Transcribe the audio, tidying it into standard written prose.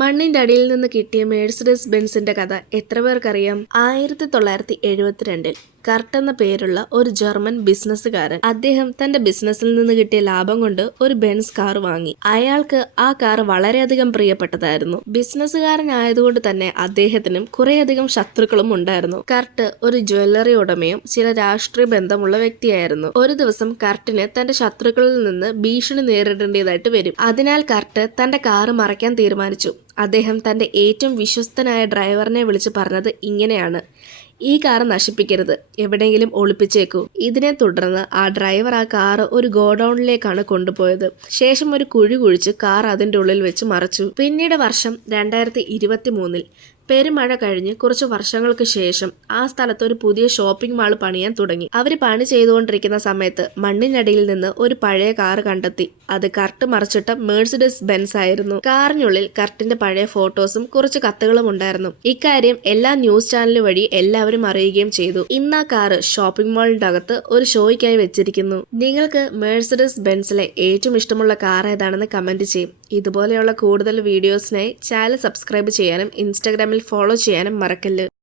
മണ്ണിന്റെ അടിയിൽ നിന്ന് കിട്ടിയ മേഴ്സിഡസ് ബെൻസിന്റെ കഥ എത്ര പേർക്കറിയാം? 1972 കർട്ട് എന്ന പേരുള്ള ഒരു ജർമ്മൻ ബിസിനസ്സുകാരൻ അദ്ദേഹം തന്റെ ബിസിനസ്സിൽ നിന്ന് കിട്ടിയ ലാഭം കൊണ്ട് ഒരു ബെൻസ് കാർ വാങ്ങി. അയാൾക്ക് ആ കാർ വളരെയധികം പ്രിയപ്പെട്ടതായിരുന്നു. ബിസിനസ്സുകാരനായതുകൊണ്ട് തന്നെ അദ്ദേഹത്തിനും കുറേയധികം ശത്രുക്കളും ഉണ്ടായിരുന്നു. കർട്ട് ഒരു ജ്വല്ലറി ഉടമയും ചില രാഷ്ട്രീയ ബന്ധമുള്ള വ്യക്തിയായിരുന്നു. ഒരു ദിവസം കർട്ടിന് തന്റെ ശത്രുക്കളിൽ നിന്ന് ഭീഷണി നേരിടേണ്ടതായിട്ട് വരും. അതിനാൽ കർട്ട് തന്റെ കാറ് മറയ്ക്കാൻ തീരുമാനിച്ചു. അദ്ദേഹം തന്റെ ഏറ്റവും വിശ്വസ്തനായ ഡ്രൈവറിനെ വിളിച്ച് പറഞ്ഞത് ഇങ്ങനെയാണ്: ഈ കാർ നശിപ്പിക്കരുത്, എവിടെയെങ്കിലും ഒളിപ്പിച്ചേക്കൂ. ഇതിനെ തുടർന്ന് ആ ഡ്രൈവർ ആ കാർ ഒരു ഗോഡൌണിലേക്കാണ് കൊണ്ടുപോയത്. ശേഷം ഒരു കുഴി കുഴിച്ച് കാർ അതിന്റെ ഉള്ളിൽ വെച്ച് മറച്ചു. പിന്നീട് വർഷം 2023 പെരുമഴ കഴിഞ്ഞ് കുറച്ച് വർഷങ്ങൾക്ക് ശേഷം ആ സ്ഥലത്ത് ഒരു പുതിയ ഷോപ്പിംഗ് മാൾ പണിയാൻ തുടങ്ങി. അവര് പണി ചെയ്തുകൊണ്ടിരിക്കുന്ന സമയത്ത് മണ്ണിനടിയിൽ നിന്ന് ഒരു പഴയ കാർ കണ്ടെത്തി. അത് കർട്ട് മറിച്ചിട്ട മേഴ്സിഡസ് ബെൻസ് ആയിരുന്നു. കാറിനുള്ളിൽ കർട്ടിന്റെ പഴയ ഫോട്ടോസും കുറച്ച് കത്തുകളും ഉണ്ടായിരുന്നു. ഇക്കാര്യം എല്ലാ ന്യൂസ് ചാനൽ വഴി എല്ലാവരും അറിയുകയും ചെയ്തു. ഇന്ന് ആ കാറ് ഷോപ്പിംഗ് മാളിന്റെ അകത്ത് ഒരു ഷോയ്ക്കായി വെച്ചിരിക്കുന്നു. നിങ്ങൾക്ക് മേഴ്സിഡസ് ബെൻസിലെ ഏറ്റവും ഇഷ്ടമുള്ള കാർ ഏതാണെന്ന് കമന്റ് ചെയ്യും. ഇതുപോലെയുള്ള കൂടുതൽ വീഡിയോസിനായി ചാനൽ സബ്സ്ക്രൈബ് ചെയ്യാനും ഇൻസ്റ്റാഗ്രാമിൽ ഫോളോ ചെയ്യാനും മറക്കല്ല്.